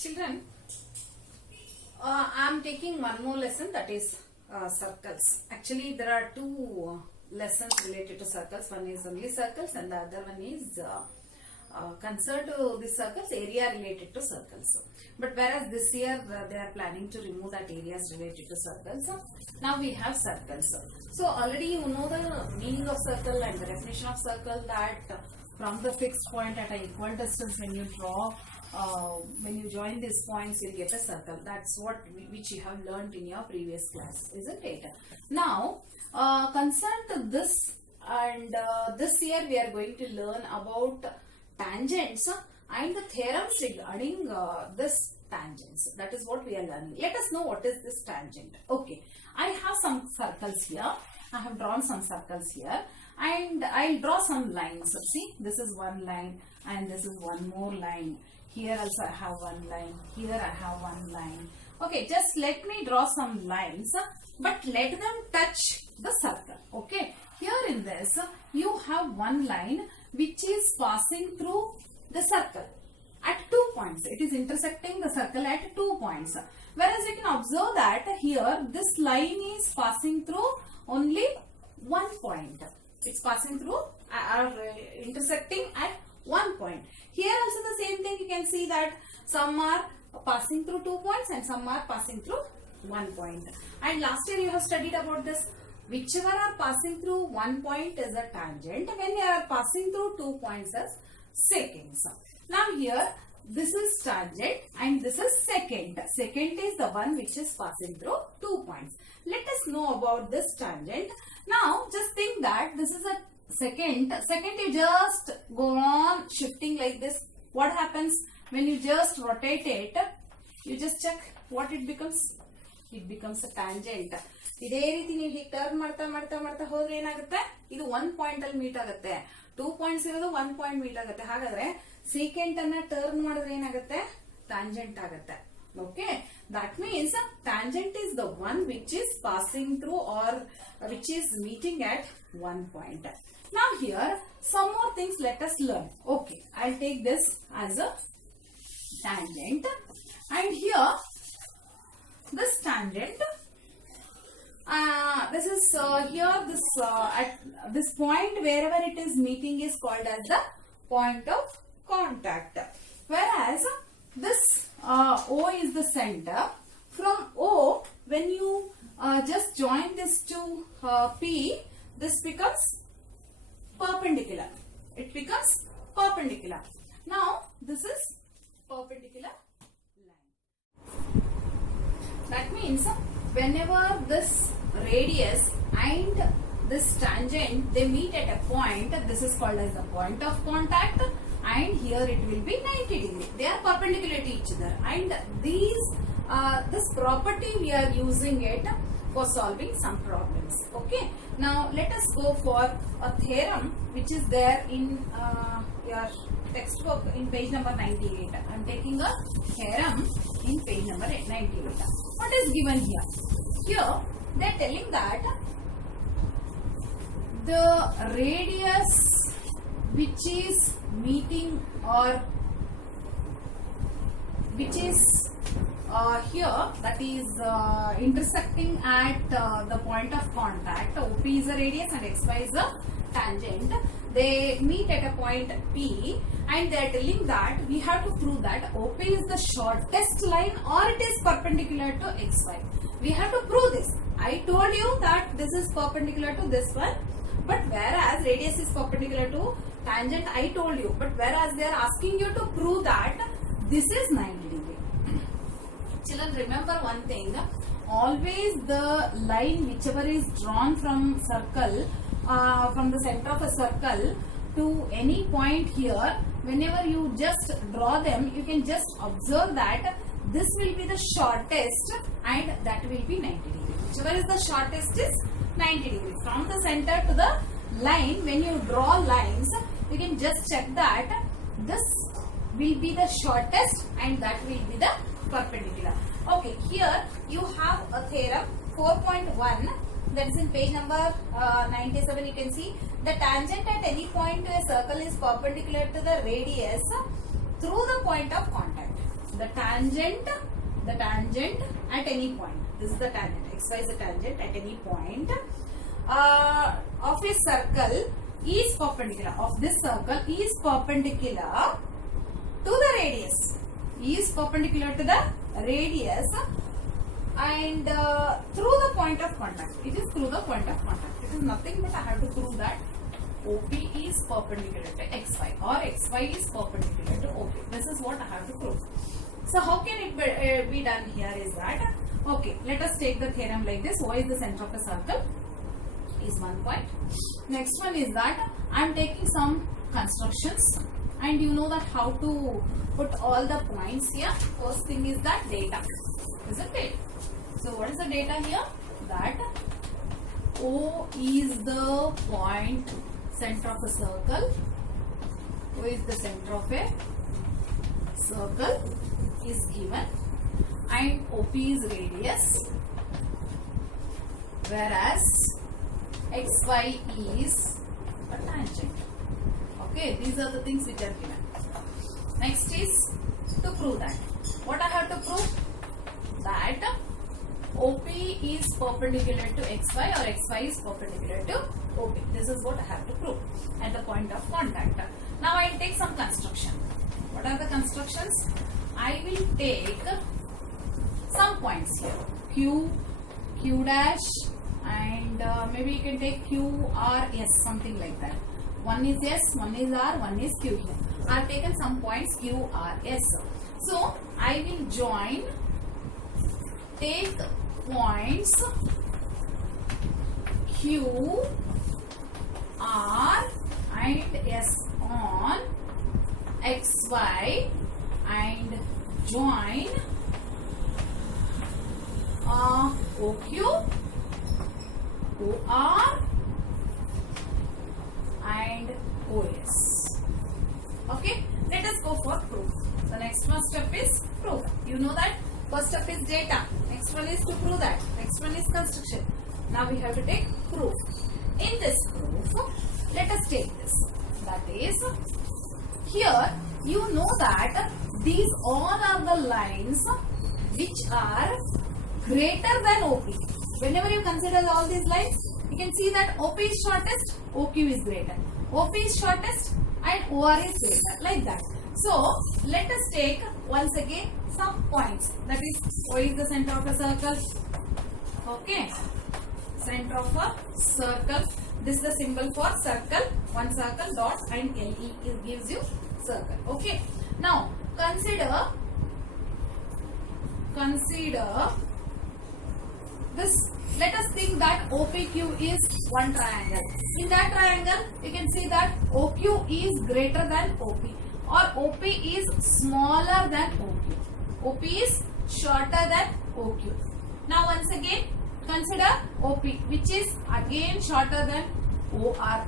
Children, I am taking one more lesson, that is circles. Actually, there are two lessons related to circles. One is only circles and the other one is concerned to the circles, area related to circles. But whereas this year they are planning to remove that areas related to circles, now we have circles. So already you know the meaning of circle and the definition of circle, that from the fixed point at an equal distance, when you draw, when you join these points, you'll get a circle. That's what which you have learned in your previous class, isn't it? Now, concerned to this, and this year we are going to learn about tangents and the theorems regarding this tangents. That is what we are learning. Let us know what is this tangent. Okay, I have some circles here. I have drawn some circles here, and I'll draw some lines. See, this is one line and this is one more line. Here also I have one line. Here I have one line. Okay, just let me draw some lines, but let them touch the circle. Okay, here in this you have one line which is passing through the circle at 2 points. It is intersecting the circle at 2 points. Whereas you can observe that here this line is passing through only 1 point. It's passing through or intersecting at 1 point. Here also the same thing, you can see that some are passing through 2 points and some are passing through 1 point. And last year you have studied about this. Whichever are passing through 1 point is a tangent, when they are passing through 2 points as seconds. Now here this is tangent and this is secant. Secant is the one which is passing through 2 points. Let us know about this tangent. Now just think that this is a secant. Secant, you just go on shifting like this. What happens when you just rotate it? You just check what it becomes. It becomes a tangent. ಇದೇ ರೀತಿ ನೀವು ಹೀಗೆ turn ಮಾಡ್ತಾ ಮಾಡ್ತಾ ಮಾಡ್ತಾ ಹೋದ್ರೆ ಏನಾಗುತ್ತೆ, ಇದು 1 ಪಾಯಿಂಟ್ ಅಲ್ಲಿ ಮೀಟ್ ಆಗುತ್ತೆ. 2 ಪಾಯಿಂಟ್ಸ್ ಇರೋದು 1 ಪಾಯಿಂಟ್ ಮೀಟ್ ಆಗುತ್ತೆ. ಹಾಗಾದ್ರೆ ಸೀಕೆಂಟ್ ಅನ್ನ ಟರ್ನ್ ಮಾಡಿದ್ರೆ ಏನಾಗುತ್ತೆ, ಟ್ಯಾಂಜೆಂಟ್ ಆಗುತ್ತೆ. Okay, that means tangent is the one which is passing through or which is meeting at 1 point. Now here some more things let us learn. Okay, I'll take this as a tangent, and here this tangent, this is here this at this point wherever it is meeting is called as the point of contact. Whereas this O is the center. From O, when you just join this to P, this becomes perpendicular. It becomes perpendicular. Now this is perpendicular line. That means whenever this radius and this tangent they meet at a point, this is called as the point of contact, and here it will be 90 degree. They are perpendicular to each other, and these this property we are using it for solving some problems. Okay, now let us go for a theorem which is there in your textbook in page number 98. I am taking a theorem in page number 98. What is given here? Here they are telling that the radius which is meeting or which is here, that is intersecting at the point of contact. OP is a radius and XY is a tangent. They meet at a point P, and they are telling that we have to prove that OP is the shortest line or it is perpendicular to XY. We have to prove this. I told you that this is perpendicular to this one, but whereas radius is perpendicular to tangent, I told you, but whereas they are asking you to prove that this is 90 degree. Children, remember one thing, always the line whichever is drawn from circle, from the center of a circle to any point here, whenever you just draw them, you can just observe that this will be the shortest and that will be 90 degree. Whichever is the shortest is 90 degree. From the center to the line, when you draw lines, you can just check that this will be the shortest and that will be the perpendicular. Okay, here you have a theorem 4.1, that is in page number 97. You can see the tangent at any point to a circle is perpendicular to the radius through the point of contact. the tangent at any point. This is the tangent. XY is a tangent at any point of a circle is perpendicular. Of this circle is perpendicular to the radius. Is perpendicular to the radius and through the point of contact. It is through the point of contact. It is nothing but I have to prove that OP is perpendicular to XY or XY is perpendicular to OP. This is what I have to prove. So how can it be done here is that, okay, let us take the theorem like this. Y is the center of a circle is one point. Next one is that I am taking some constructions and you know that how to put all the points here. First thing is that data, isn't it? So what is the data here? That O is the point center of a circle. O is the center of a circle is given and OP is radius, whereas XY is a tangent. Okay, these are the things which are given. Next is to prove that. What I have to prove? That OP is perpendicular to XY or XY is perpendicular to OP. This is what I have to prove at the point of contact. Now I will take some construction. What are the constructions? I will take some points here. Q, Q dash and maybe you can take Q, R, S, something like that. One is S, one is R, one is Q here. I have taken some points Q, R, S. So I will take points Q, R and S on XY and join OQ, OR and OS. Okay, let us go for proof. The next one step is proof. You know that first step is data, next one is to prove that, next one is construction. Now we have to take proof. In this proof, let us take this. That is, here you know that these all are the lines which are greater than OP. Whenever you consider all these lines, you can see that OP is shortest, OQ is greater. OP is shortest and OR is greater, like that. So, let us take once again some points. That is, O is the center of a circle. Okay. Center of a circle. This is the symbol for circle. One circle dot and LE it gives you circle. Okay. Now, consider this. Let us think that OPQ is one triangle. In that triangle, you can see that OQ is greater than OP or OP is smaller than OQ. OP is shorter than OQ. Now once again, consider OP which is again shorter than OR.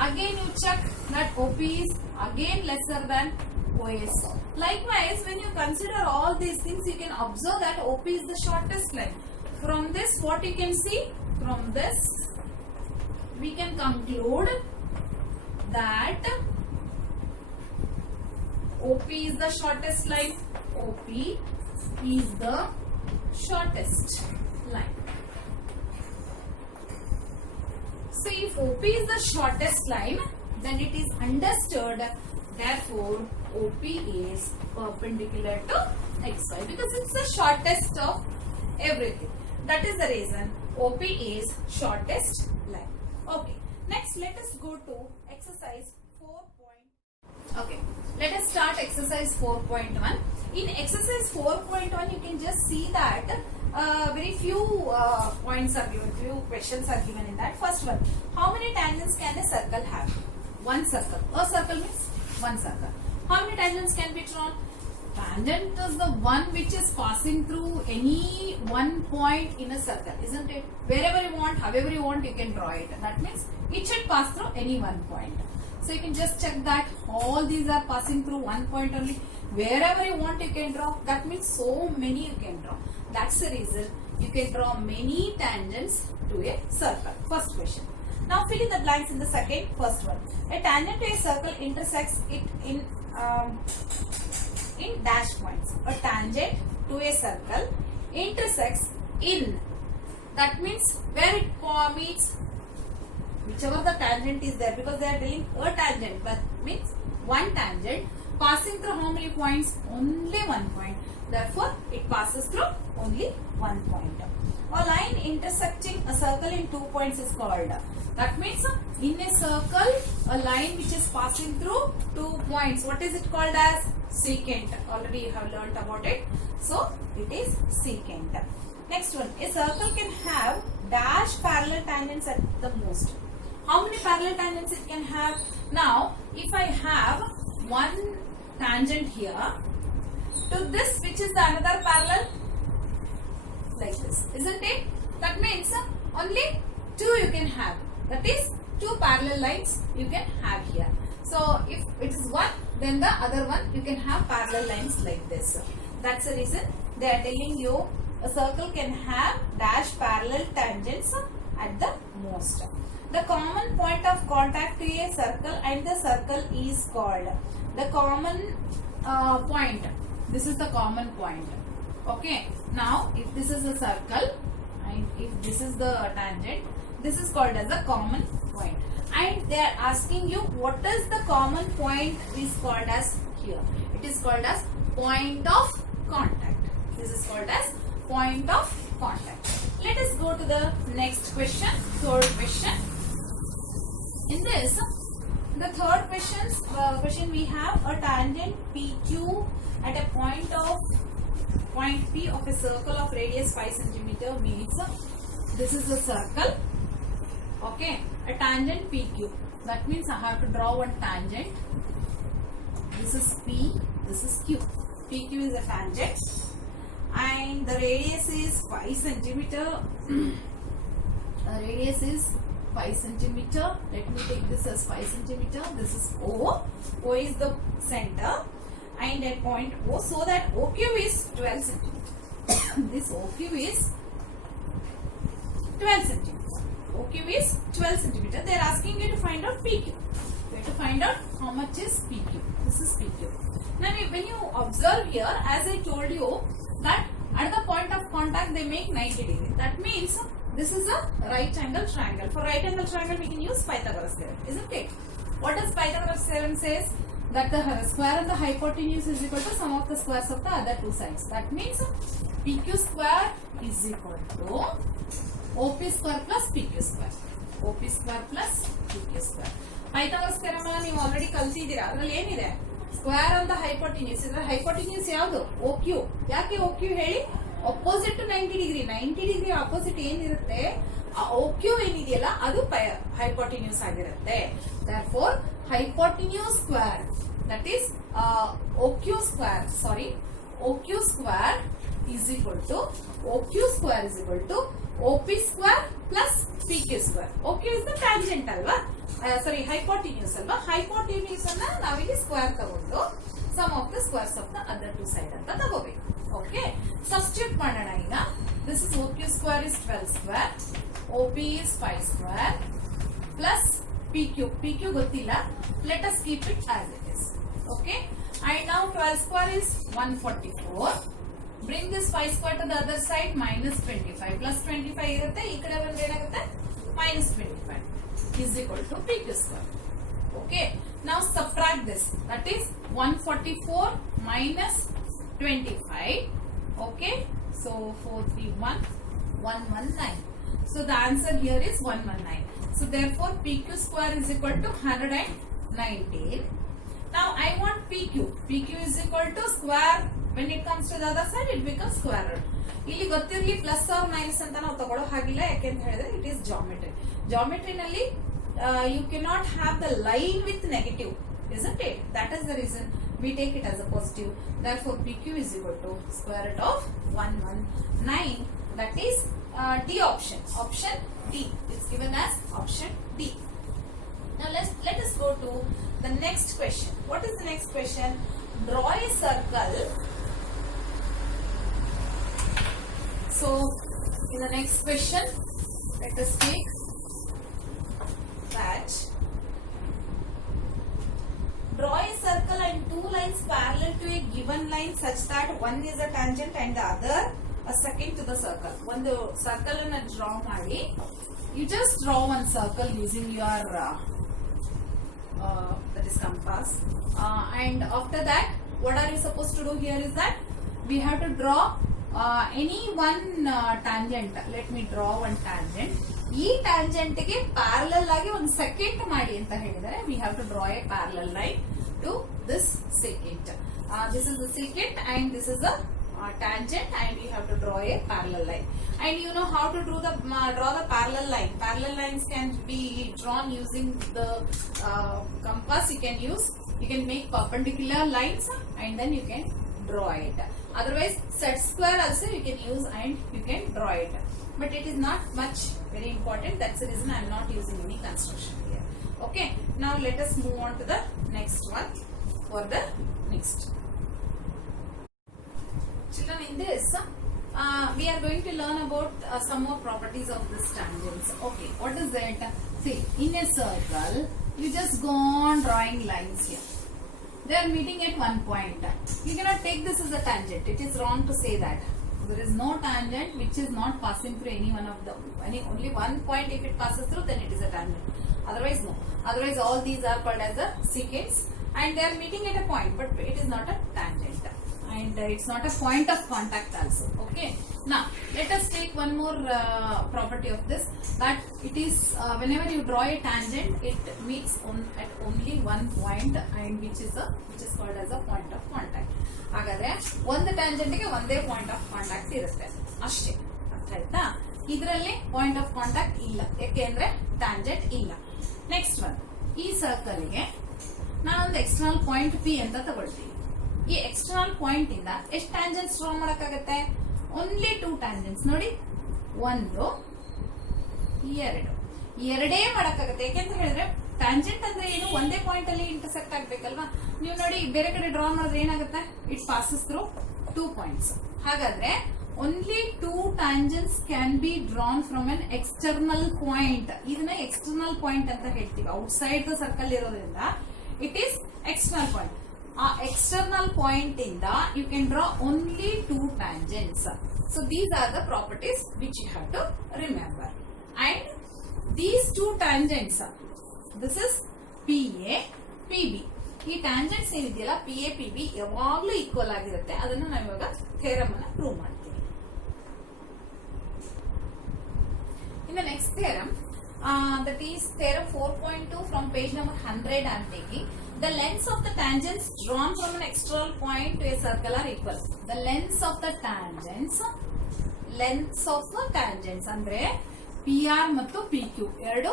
Again you check that OP is again lesser than OS. Likewise, when you consider all these things, you can observe that OP is the shortest line. From this, what you can see? From this, we can conclude that OP is the shortest line. OP is the shortest line. So, if OP is the shortest line, then it is understood, therefore, OP is perpendicular to XY because it's the shortest of everything. That is the reason OP is shortest line. Okay. Next, let us go to exercise 4. Okay. Let us start exercise 4.1. In exercise 4.1, you can just see that very few points are given, few questions are given in that. First one, how many tangents can a circle have? One circle. A circle means one circle. How many tangents can be drawn? Tangent is the one which is passing through any one point in a circle, isn't it? Wherever you want, however you want, you can draw it. That means it should pass through any one point. So you can just check that all these are passing through one point only. Wherever you want, you can draw. That means so many you can draw. That's the reason you can draw many tangents to a circle. First question. Now fill in the blanks in the first one. A tangent to a circle intersects it in in dash points. A tangent to a circle intersects in, that means where it meets, whichever the tangent is there, because they are dealing a tangent, but means one tangent passing through how many points? Only one point. Therefore, it passes through only one point. A line intersecting a circle in 2 points is called. That means in a circle, a line which is passing through 2 points. What is it called as? Secant. Already you have learnt about it. So, it is secant. Next one. A circle can have dash parallel tangents at the most. How many parallel tangents it can have? Now, if I have one tangent here, to this, which is the another parallel, like this, isn't it? That means only 2 you can have. That is 2 parallel lines you can have here. So if it is one, then the other one you can have parallel lines like this. That's the reason they are telling you a circle can have dash parallel tangents at the most. The common point of contact to a circle and the circle is called. The common point. This is the common point. Okay. Now, if this is a circle and if this is the tangent, this is called as a common point. And they are asking you what is the common point is called as here. It is called as point of contact. This is called as point of contact. Let us go to the next question, third question. In this, the third question we have a tangent PQ at a point P of a circle of radius 5 cm means this is a circle. Okay, a tangent PQ. That means I have to draw one tangent. This is P, this is Q. PQ is a tangent and the radius is 5 cm. Radius is 5 cm. Let me take this as 5 cm. This is O. O is the center and at point O, so that OQ is 12 cm. This OQ is 12 cm. OQ is 12 cm. They are asking you to find out PQ. You have to find out how much is PQ. This is PQ. Now, when you observe here, as I told you, that at the point of contact they make 90 degrees. That means this is a right angle triangle. For right angle triangle, we can use Pythagoras theorem, isn't it? What does Pythagoras theorem says? That the square and the hypotenuse is equal to sum of the squares of the other two sides. That means PQ square is equal to OP square plus PQ square. OP square plus PQ square. Pythagoras theorem you already ಕಲಿತಿದ್ದೀರಾ. ಅದರಲ್ಲಿ ಏನಿದೆ? Square and the hypotenuse. ಇದರ hypotenuse ಯಾವುದು? OQ. ಯಾಕೆ OQ ಹೇಳಿ? Opposite to 90 degree. 90 degree opposite ಏನಿರುತ್ತೆ? OQ ಏನಿದೆಯಲ್ಲ ಅದು hypotenuse ಆಗಿರುತ್ತೆ. Therefore, hypotenuse square, that is OQ square is equal to OQ square is equal to OP square plus PQ square. OQ is the tangent alva, hypotenuse alva. Hypotenuse anna navili square tagondu sum of the squares of the other two side anta tagobeku. Okay, substitute madana ina. This is OQ square is 12 square, OP is 5 square plus PQ gottilla. Let us keep it as it is. Okay, and now 12 square is 144. Bring this 5 square to the other side, minus 25 plus 25 irutte. Ee kade bandre enagutte minus 25 is equal to PQ square. Okay, now subtract this. That is 144 minus 25. Okay, so 431 119. So the answer here is 119. So therefore PQ square is equal to 119. Now I want PQ. PQ is equal to square. When it comes to the other side, it becomes square root. ಇಲ್ಲಿ ಗೊತ್ತಿರಲಿ plus R minus ಅಂತ ನಾವು ತಗೊಳ್ಳೋ ಹಾಗಿಲ್ಲ. ಯಾಕೆಂತ ಹೇಳಿದ್ರೆ it is geometry. ಜಾಮೆಟ್ರಿನಲ್ಲಿ you cannot have the line with negative, isn't it? That is the reason we take it as a positive. Therefore PQ is equal to square root of 119. That is D option. Option D. It's given as option D. Now let us go to the next question. What is the next question? Draw a circle. So in the next question, let us take that. Draw a circle and two lines parallel parallel to a given line such that one is a tangent and the other a second to the circle. ಒಂದು circle ಅನ್ನು draw ಮಾಡಿ, you just draw one circle using your that is compass, and after that what are you supposed to do here is that we have to draw any one tangent. Let me draw one tangent. ಈ tangent ಗೆ parallel ಆಗಿ ಒಂದು secant ಮಾಡಿ ಅಂತ ಹೇಳಿದರೆ we have to draw a parallel line to this secant. This is the secant and this is the tangent, and we have to draw a parallel line. And you know how to draw the parallel line. Parallel lines can be drawn using the compass. You can make perpendicular lines and then you can draw it. Otherwise set square also you can use and you can draw it, but it is not much very important. That's the reason I am not using any construction here. Okay, now let us move on to the next one for the next. Children, in this we are going to learn about some more properties of this tangents. Okay, what is that? See, in a circle you just go on drawing lines here. They are meeting at one point. You cannot take this as a tangent. It is wrong to say that. There is no tangent which is not passing through any one of the only one point. If it passes through, then it is a tangent. Otherwise, no. Otherwise, all these are called as a secants, and they are meeting at a point, but it is not a tangent, and it's not a point of contact also. Okay. Now let us take one more property of this, that it is whenever you draw a tangent, it meets at only one point, and which is called as a point of contact. ಹಾಗಾದ್ರೆ ಒಂದು tangent ಗೆ ಒಂದೇ point of contact ಇರುತ್ತೆ ಅಷ್ಟೇ. ಅರ್ಥ ಆಯ್ತಾ? ಇದರಲ್ಲಿ point of contact ಇಲ್ಲ, ಯಾಕೆಂದ್ರೆ ಟ್ಯಾಂಜೆಂಟ್ ಇಲ್ಲ. ನೆಕ್ಸ್ಟ್ ಒನ್, ಈ ಸರ್ಕಲ್ ಗೆ ನಾನೊಂದು ಎಕ್ಸ್ಟರ್ನಲ್ ಪಾಯಿಂಟ್ ಪಿ ಅಂತ ತಗೊಳ್ತೀವಿ. ಈ ಎಕ್ಸ್ಟರ್ನಲ್ ಪಾಯಿಂಟ್ ಇಂದ ಎಷ್ಟು ಟ್ಯಾಂಜೆಂಟ್ಸ್ ಡ್ರಾ ಮಾಡಕ್ಕಾಗತ್ತೆ? Only 2 tangents. ನೋಡಿ, ಒಂದು, ಎರಡೇ ಮಾಡಕ್ಕಾಗತ್ತೆ. ಯಾಕೆಂತ ಹೇಳಿದ್ರೆ ಟ್ಯಾಂಜೆಂಟ್ ಅಂದ್ರೆ ಏನು? ಒಂದೇ ಪಾಯಿಂಟ್ ಅಲ್ಲಿ ಇಂಟರ್ಸೆಕ್ಟ್ ಆಗ್ಬೇಕಲ್ವಾ? ನೀವು ನೋಡಿ, ಬೇರೆ ಕಡೆ ಡ್ರಾ ಮಾಡಿದ್ರೆ ಏನಾಗುತ್ತೆ? It passes through 2 points. ಹಾಗಾದ್ರೆ only 2 tangents can be drawn from an external point. ಇದನ್ನ ಎಕ್ಸ್ಟರ್ನಲ್ ಪಾಯಿಂಟ್ ಅಂತ ಹೇಳ್ತೀವಿ. ಔಟ್ಸೈಡ್ ದ ಸರ್ಕಲ್ ಇರೋದ್ರಿಂದ ಇಟ್ ಈಸ್ ಎಕ್ಸ್ಟರ್ನಲ್ ಪಾಯಿಂಟ್. ಆ ಎಕ್ಸ್ಟರ್ನಲ್ ಪಾಯಿಂಟ್ ಇಂದ you can draw only 2 tangents. So these are the properties which you have to remember. And these 2 tangents, this is P A P B. ಈ tangents ಏನಿದೆಯಲ್ಲ, P A P B ಯಾವಾಗ್ಲೂ equal ಆಗಿರುತ್ತೆ. ಅದನ್ನ ನಾವು ಇವಾಗ theorem ಅನ್ನ prove ಮಾಡ್ತೀವಿ. In the next theorem, that is theorem 4.2 from page number 100 I am taking. The lengths of the tangents drawn from an external point to a circle are equal. The lengths of the tangents ಅಂದ್ರೆ PR ಮತ್ತು PQ ಎರಡು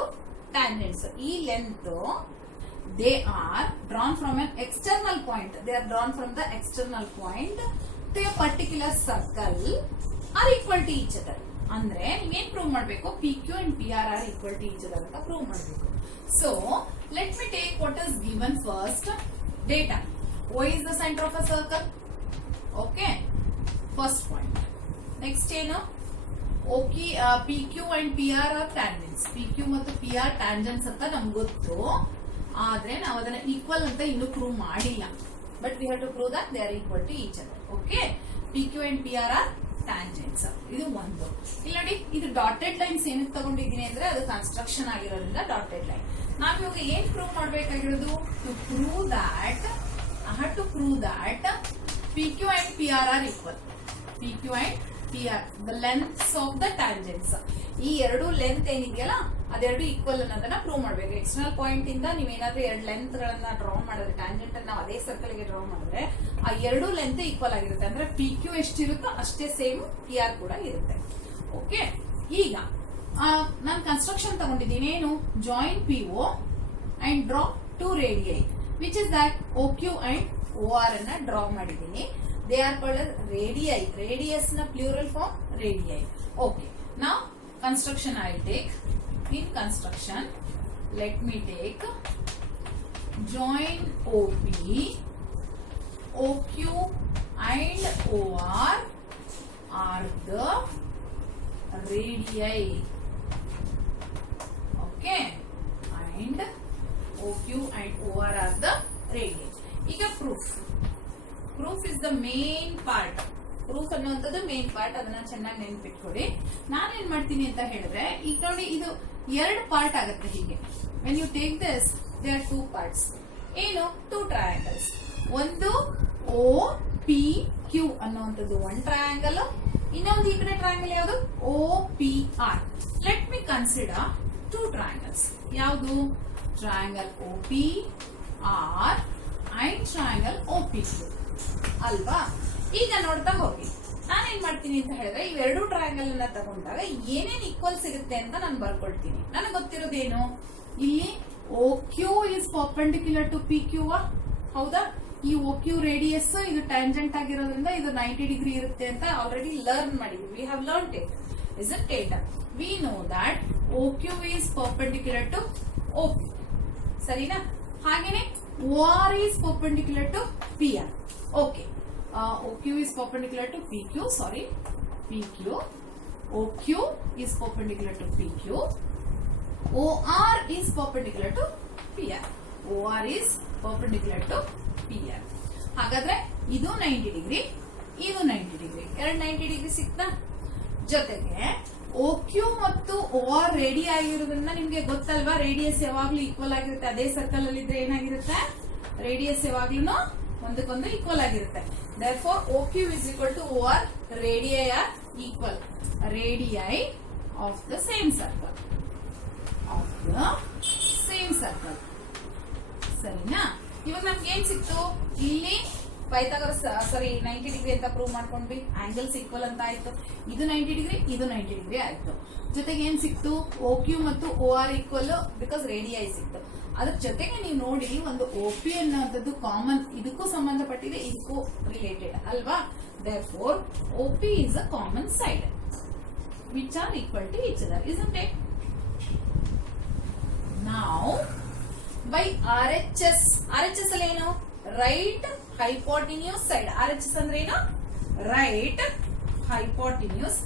tangents. ಈ length they are drawn from an external point. They are drawn from the external point to a particular circle are equal to each other. ಅಂದ್ರೆ ನೀವೇನ್ prove ಮಾಡಬೇಕು? P Q and P R are equal to each other ಅಂತ prove ಮಾಡಬೇಕು. So let me take what is given first. Data O is the center of a circle. Okay, first point. Next ಏನು? P Q and P R are tangents. P Q ಮತ್ತು P R tangents ಅಂತ ನಮ್ಗೆ ಗೊತ್ತು, ಆದ್ರೆ ನಾವು ಅದನ್ನ equal ಅಂತ ಇನ್ನೂ ಪ್ರೂವ್ ಮಾಡಿಲ್ಲ. But we have to prove that they are equal to each other. Okay, P Q and P R are tangents. ಇದು ಒಂದು. ಇಲ್ಲಿ ನೋಡಿ, ಇದು ಡಾಟೆಡ್ ಲೈನ್ಸ್ ಏನಕ್ಕೆ ತಗೊಂಡಿದ್ದೀನಿ ಅಂದ್ರೆ ಅದು ಕನ್ಸ್ಟ್ರಕ್ಷನ್ ಆಗಿರೋದ್ರಿಂದ ಡಾಟೆಡ್ ಲೈನ್. ನಾವ್ ಇವಾಗ ಏನ್ ಪ್ರೂವ್ ಮಾಡ್ಬೇಕಾಗಿರೋದು? To prove that I have to prove that PQ and PR are equal. PQ and PR, the lengths of the tangents. ಈ ಎರಡು ಲೆಂತ್ ಏನಿದೆಯಲ್ಲ ಅದೆರಡು ಈಕ್ವಲ್ ಅನ್ನೋದನ್ನ ಪ್ರೂವ್ ಮಾಡ್ಬೇಕು. ಎಕ್ಸ್ಟರ್ನಲ್ ಪಾಯಿಂಟ್ ಇಂದ ನೀವೇನಾದ್ರೂ 2 ಲೆಂತ್ ಗಳನ್ನ ಡ್ರಾ ಮಾಡಿದ್ರೆ, ಟ್ಯಾಂಜೆಂಟ್ ಅನ್ನ ಅದೇ ಸರ್ಕಲ್ ಗೆ ಡ್ರಾ ಮಾಡಿದ್ರೆ ಆ ಎರಡು ಲೆಂತ್ ಈಕ್ವಲ್ ಆಗಿರುತ್ತೆ. ಅಂದ್ರೆ PQ ಎಷ್ಟಿರುತ್ತೋ ಅಷ್ಟೇ ಸೇಮ್ PR ಕೂಡ ಇರುತ್ತೆ. ಓಕೆ, ಈಗ ನಾನು ಕನ್ಸ್ಟ್ರಕ್ಷನ್ ತಗೊಂಡಿದ್ದೀನಿ. ಏನು? Join PO and draw 2 radii, which is that OQ and OR ಅನ್ನ ಡ್ರಾ ಮಾಡಿದ್ದೀನಿ. They are called as radii. Radius na plural form radii. Okay, now construction I take. In construction, let me take join OP, OQ and OR are the radii. Okay, and OQ and OR are the radii. ಈಗ proof. Proof is the main part. Proof ಅನ್ನುವಂಥದ್ದು main part, ಅದನ್ನ ಚೆನ್ನಾಗಿ ನೆನ್ಪಿಟ್ಕೊಡಿ. ನಾನೇನ್ ಮಾಡ್ತೀನಿ ಅಂತ ಹೇಳಿದ್ರೆ, ಈಗ ನೋಡಿ ಇದು 2 ಪಾರ್ಟ್ ಆಗುತ್ತೆ ಹೀಗೆ. When you take this, they are 2 parts. ಏನು? 2 ಟ್ರಯಾಂಗಲ್ಸ್. ಒಂದು O P Q ಅನ್ನುವಂಥದ್ದು 1 ಟ್ರಯಾಂಗಲ್, ಇನ್ನೊಂದು ಈ ಕಡೆ ಟ್ರಯಾಂಗಲ್ ಯಾವುದು? O P R. Let me consider 2 triangles. ಯಾವುದು? Triangle O P R and triangle O P Q ಅಲ್ವಾ? ಈಗ ನೋಡ್ತಾ ಹೋಗಿ, ನಾನೇನ್ ಮಾಡ್ತೀನಿ ಅಂತ ಹೇಳಿದ್ರೆ, ಇವೆರಡು ಟ್ರಯಾಂಗಲ್ ಅನ್ನ ತಗೊಂಡಾಗ ಏನೇನ್ ಈಕ್ವಲ್ ಸಿಗುತ್ತೆ ಅಂತ ನಾನು ಬರ್ಕೊಳ್ತೀನಿ. ನನಗೆ ಗೊತ್ತಿರೋದೇನು? ಇಲ್ಲಿ OQ is perpendicular to PQ, ಹೌದಾ? ಈ OQ ರೇಡಿಯಸ್ ಇದು ಟ್ಯಾಂಜೆಂಟ್ ಆಗಿರೋದ್ರಿಂದ ಇದು 90 ಡಿಗ್ರಿ ಇರುತ್ತೆ ಅಂತ ಆಲ್ರೆಡಿ ಲರ್ನ್ ಮಾಡಿದ್ವಿ. We have learn it, isn't it? We know that OQ is perpendicular to OP. ಸರಿನಾ? ಹಾಗೇನೆ OR is perpendicular to PR. Okay. OQ is perpendicular to PQ. Sorry, PQ. OQ is perpendicular to PQ. OR is perpendicular to PR. OR is perpendicular to PR. ಹಾಗಾದ್ರೆ ಇದು 90 degree, ಇದು 90 degree, 90 degree ಸಿಕ್ತಾ? ಜೊತೆಗೆ OQ ಮತ್ತು OR ರೇಡಿ ಆಗಿರೋದ್ರಿಂದ ನಿಮ್ಗೆ ಗೊತ್ತಲ್ವಾ, radius ಯಾವಾಗ್ಲೂ ಈಕ್ವಲ್ ಆಗಿರುತ್ತೆ. ಅದೇ ಸರ್ಕಲ್ ಅಲ್ಲಿ ಇದ್ರೆ ಏನಾಗಿರುತ್ತೆ? ರೇಡಿಯಸ್ ಯಾವಾಗ್ಲೂ ಒಂದಕ್ಕೊಂದು ಈಕ್ವಲ್ ಆಗಿರುತ್ತೆ. Therefore, OQ is equal to OR. Radii are equal. Radii of the same circle. Of the same circle. ಸರಿನಾ? ಇವಾಗ ನಮ್ಗೆ ಏನ್ ಸಿಕ್ತು? ಇಲ್ಲಿ ಪೈಥಾಗರಸ್ 90 ಡಿಗ್ರಿ ಅಂತ ಪ್ರೂವ್ ಮಾಡ್ಕೊಂಡ್ವಿ. ಆಂಗಲ್ಸ್ ಈಕ್ವಲ್ ಅಂತ ಆಯ್ತು. ಇದು 90 ಡಿಗ್ರಿ, ಇದು 90 ಡಿಗ್ರಿ ಆಯ್ತು. ಜೊತೆಗೆ ಏನ್ ಸಿಕ್ತು? OQ ಮತ್ತು OR ಈಕ್ವಲ್, ಬಿಕಾಸ್ ರೇಡಿಯೈ ಸಿಕ್ತು. ಅದ್ರ ಜೊತೆಗೆ ನೀವು ನೋಡಿ, ಒಂದು OP ಅನ್ನೋದು ಕಾಮನ್, ಇದಕ್ಕೂ ಸಂಬಂಧಪಟ್ಟಿದೆ, ಇದಕ್ಕೂ ರಿಲೇಟೆಡ್ ಅಲ್ವಾ? Therefore, OP is a common side which are equal to each other, isn't it? Now, by RHS ಅಲ್ಲಿ ಏನು? Right hypotenuse side. RHS ಅಂದ್ರೆ ಏನು? Right hypotenuse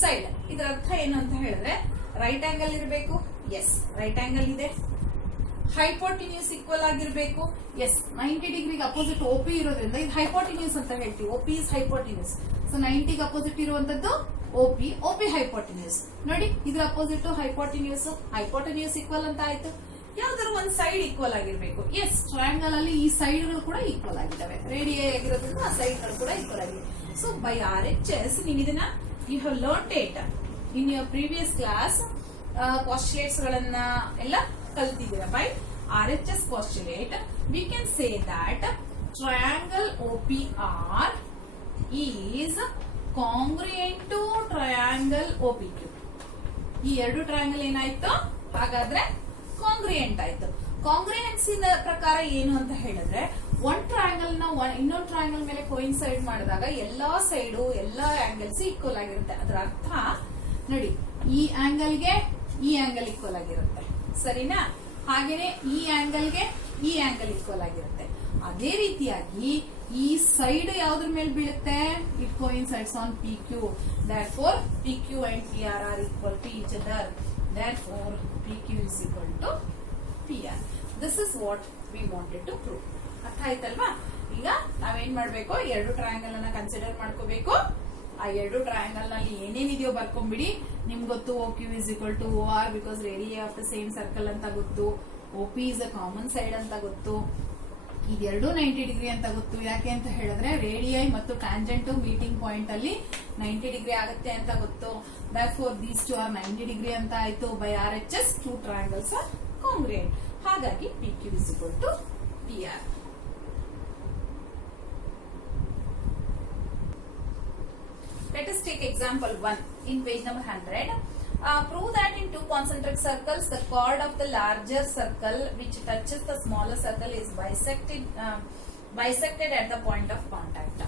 side. ಇದರ ಅರ್ಥ ಏನು ಅಂತ ಹೇಳಿದ್ರೆ, ರೈಟ್ ಆಂಗಲ್ ಇರಬೇಕು. ಎಸ್, ರೈಟ್ ಆಂಗಲ್ ಇದೆ. ಹೈಪೋಟಿನ್ಯೂಸ್ ಈಕ್ವಲ್ ಆಗಿರ್ಬೇಕು. ಎಸ್, 90 ಡಿಗ್ರಿಗೆ ಅಪೋಸಿಟ್ OP ಇರೋದ್ರಿಂದ ಇದು ಹೈಪೋಟಿನ್ಯೂಸ್ ಅಂತ ಹೇಳ್ತೀವಿ. OP is hypotenuse. ಸೊ 90ಗೆ ಅಪೋಸಿಟ್ ಇರುವಂತದ್ದು OP ಹೈಪೋಟಿನ್ಯೂಸ್. ನೋಡಿ, ಇದ್ರ ಅಪೋಸಿಟ್ ಹೈಪೋಟಿನ್ಯೂಸ್. ಹೈಪೋಟಿನ್ಯೂಸ್ ಈಕ್ವಲ್ ಅಂತ ಆಯ್ತು. ಯಾವ್ದಾದ್ರು ಒಂದ್ ಸೈಡ್ ಈಕ್ವಲ್ ಆಗಿರ್ಬೇಕು. ಎಸ್, ಟ್ರಯಾಂಗಲ್ ಅಲ್ಲಿ ಈ ಸೈಡ್ ಗಳು ಕೂಡ ಈಕ್ವಲ್ ಆಗಿದ್ದಾವೆ. ರೇಡಿಯೈ ಆಗಿರೋದ್ರಿಂದ ಆ ಸೈಡ್ ಗಳು ಕೂಡ ಈಕ್ವಲ್ ಆಗಿದೆ. ಸೊ ಬೈ RHS, ನೀವು ಇದನ್ನ you have learned it in your previous class. Postulates ಗಳನ್ನ ಎಲ್ಲ ಕಲ್ತಿದ್ದೀರಾ. By RHS postulate, we can say that triangle OPR is congruent to triangle OPQ. ಈ ಎರಡು ಟ್ರಯಾಂಗಲ್ ಏನಾಯ್ತು? ಹಾಗಾದ್ರೆ ಕಾಂಗ್ರಿಯೆಂಟ್ ಆಯ್ತು. ಕಾಂಗ್ರಿಯೆನ್ಸಿ ಪ್ರಕಾರ ಏನು ಅಂತ ಹೇಳಿದ್ರೆ, ಒಂದ್ ಟ್ರಯಾಂಗಲ್ ನ ಇನ್ನೊಂದು ಟ್ರಯಾಂಗಲ್ ಮೇಲೆ ಕೋಇನ್ಸೈಡ್ ಮಾಡಿದಾಗ ಎಲ್ಲಾ ಸೈಡು ಎಲ್ಲಾ ಆಂಗಲ್ಸ್ ಈಕ್ವಲ್ ಆಗಿರುತ್ತೆ. ಅದರ ಅರ್ಥ ನೋಡಿ, ಈ ಆಂಗಲ್ಗೆ ಈ ಆಂಗಲ್ ಈಕ್ವಲ್ ಆಗಿರುತ್ತೆ. ಸರಿನಾ? ಹಾಗೇನೆ ಈ ಆಂಗಲ್ಗೆ ಈ ಆಂಗಲ್ ಈಕ್ವಲ್ ಆಗಿರುತ್ತೆ. ಅದೇ ರೀತಿಯಾಗಿ ಈ ಸೈಡ್ ಯಾವ್ದ್ರ ಮೇಲೆ ಬೀಳುತ್ತೆ? It coincides on PQ. Therefore, PQ and PR are equal to each other. Therefore, PQ is equal to PR. This is what we wanted to prove. ಅರ್ಥ ಆಯ್ತಲ್ವಾ? ಈಗ ನಾವೇನ್ ಮಾಡ್ಬೇಕು? ಎರಡು ಟ್ರಯಾಂಗಲ್ ಅನ್ನ ಕನ್ಸಿಡರ್ ಮಾಡ್ಕೋಬೇಕು. ಆ ಎರಡು ಟ್ರಯಾಂಗಲ್ ನಲ್ಲಿ ಏನೇನಿದೆಯೋ ಬರ್ಕೊಂಡ್ಬಿಡಿ. ನಿಮ್ಗೆ ಗೊತ್ತು OQ is equal to OR because radii of the same circle ಅಂತ ಗೊತ್ತು. OP is a common side ಅಂತ ಗೊತ್ತು. ಇದೆರಡು 90 ಡಿಗ್ರಿ ಅಂತ ಗೊತ್ತು. ಯಾಕೆ ಅಂತ ಹೇಳಿದ್ರೆ ರೇಡಿಯೈ ಮತ್ತು ಟ್ಯಾಂಜೆಂಟ್ ಮೀಟಿಂಗ್ ಪಾಯಿಂಟ್ ಅಲ್ಲಿ 90 ಡಿಗ್ರಿ ಆಗುತ್ತೆ ಅಂತ ಗೊತ್ತು. Therefore, these two are 90 degree ಅಂತ ಆಯ್ತು. By RHS, two triangles are congruent. ಹಾಗಾಗಿ PQ is equal to PR. Let us take example 1 in page number 100. Prove that in two concentric circles, the chord of the larger circle which touches the smaller circle is bisected at the point of contact.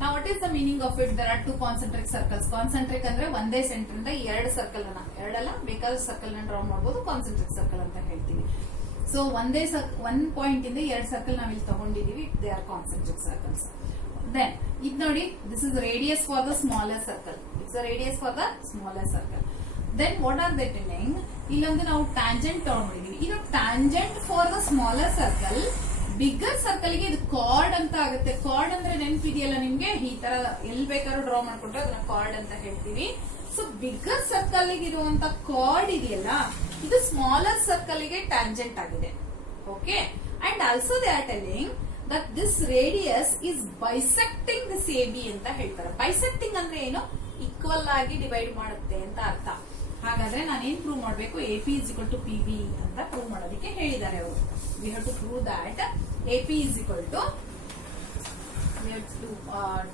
Now, what is the meaning of it? There are two concentric circles. Concentric ಅಂದ್ರೆ ಒಂದೇ centre ಇಂದ ಎರಡು circle ಅನ್ನ, ಎರಡಲ್ಲ ಬೇಕಾದ circle ನ draw ಮಾಡಬಹುದು. Concentric circle ಅಂತ ಹೇಳ್ತೀವಿ. ಸೊ ಒಂದ್ ಪಾಯಿಂಟ್ ಇಂದ ಎರಡು ಸರ್ಕಲ್ ನಾವ್ ಇಲ್ಲಿ ತಗೊಂಡಿದೀವಿ. They are concentric circles. Then, ಇದು ನೋಡಿ, this is radius for the smaller circle. It's a radius for the smaller circle. Then, what are they telling? ಇಲ್ಲೊಂದು ನಾವು tangent ತಗೊಂಡಿದೀವಿ. ಇದು tangent for the smaller circle bigger circle ಗೆ ಇದು card ಅಂತ ಆಗುತ್ತೆ. Card ಅಂದ್ರೆ ನೆನಪಿದೆಯಲ್ಲ ನಿಮ್ಗೆ, ಈ ತರ ಎಲ್ಲಿ ಬೇಕಾದ್ರೂ ಡ್ರಾ ಮಾಡ್ಕೊಂಡ್ರೆ ಅದನ್ನ ಕಾರ್ಡ್ ಅಂತ ಹೇಳ್ತೀವಿ. ಸೊ ಬಿಗ್ಗರ್ ಸರ್ಕಲ್ ಗೆ ಇರುವಂತ ಕಾರ್ಡ್ ಇದೆಯಲ್ಲ, ಇದು ಸ್ಮಾಲರ್ ಸರ್ಕಲ್ ಗೆ ಟ್ಯಾಂಜೆಂಟ್ ಆಗಿದೆ. Okay, and also they are telling that this radius is bisecting this A B ಅಂತ ಹೇಳ್ತಾರೆ. ಬೈಸೆಕ್ಟಿಂಗ್ ಅಂದ್ರೆ ಏನು? ಈಕ್ವಲ್ ಆಗಿ ಡಿವೈಡ್ ಮಾಡುತ್ತೆ ಅಂತ ಅರ್ಥ. ಹಾಗಾದ್ರೆ ನಾನು ಏನ್ ಪ್ರೂವ್ ಮಾಡಬೇಕು? A P is equal to P B ಅಂತ ಪ್ರೂವ್ ಮಾಡೋದಕ್ಕೆ ಹೇಳಿದ್ದಾರೆ ಅವರು. We have to prove that A P is equal to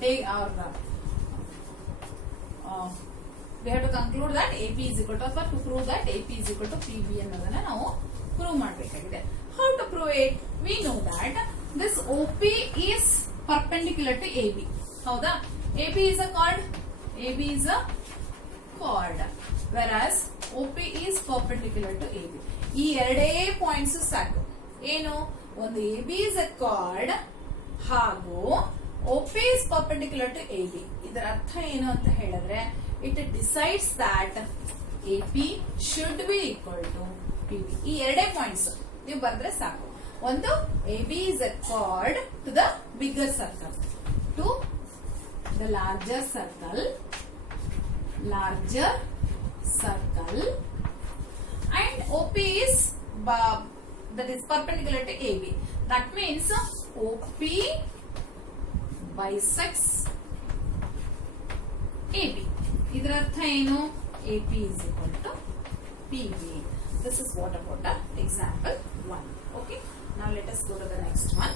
take our we have to conclude that AP is equal to, or to prove that AP is equal to PB ಅನ್ನೋದನ್ನ ನಾವು prove ಮಾಡಬೇಕಾಗಿದೆ. How to prove it? We know that this OP is perpendicular to AB. ಹೌದಾ? AB is a chord. AB is a chord. Whereas OP is perpendicular to AB. ಈ ಎರಡೇ points ಸಾಕು. ಏನು? ಒಂದು AB is a chord ಹಾಗೂ OP is perpendicular to AB. ಇದರ ಅರ್ಥ ಏನು ಅಂತ ಹೇಳಿದ್ರೆ, it decides that AP should be equal to PB. ಈ ಎರಡೇ ಪಾಯಿಂಟ್ಸ್ ನೀವು ಬರೆದ್ರೆ ಸಾಕು. ಒಂದು, AB is a chord to the bigger circle, to the larger circle, and OP is that is perpendicular to AB. That means OP bisects AB. ಇದರ ಅರ್ಥ ಏನು? AP is equal to PB. This is what about the example 1. Okay. Now let us go to the next one.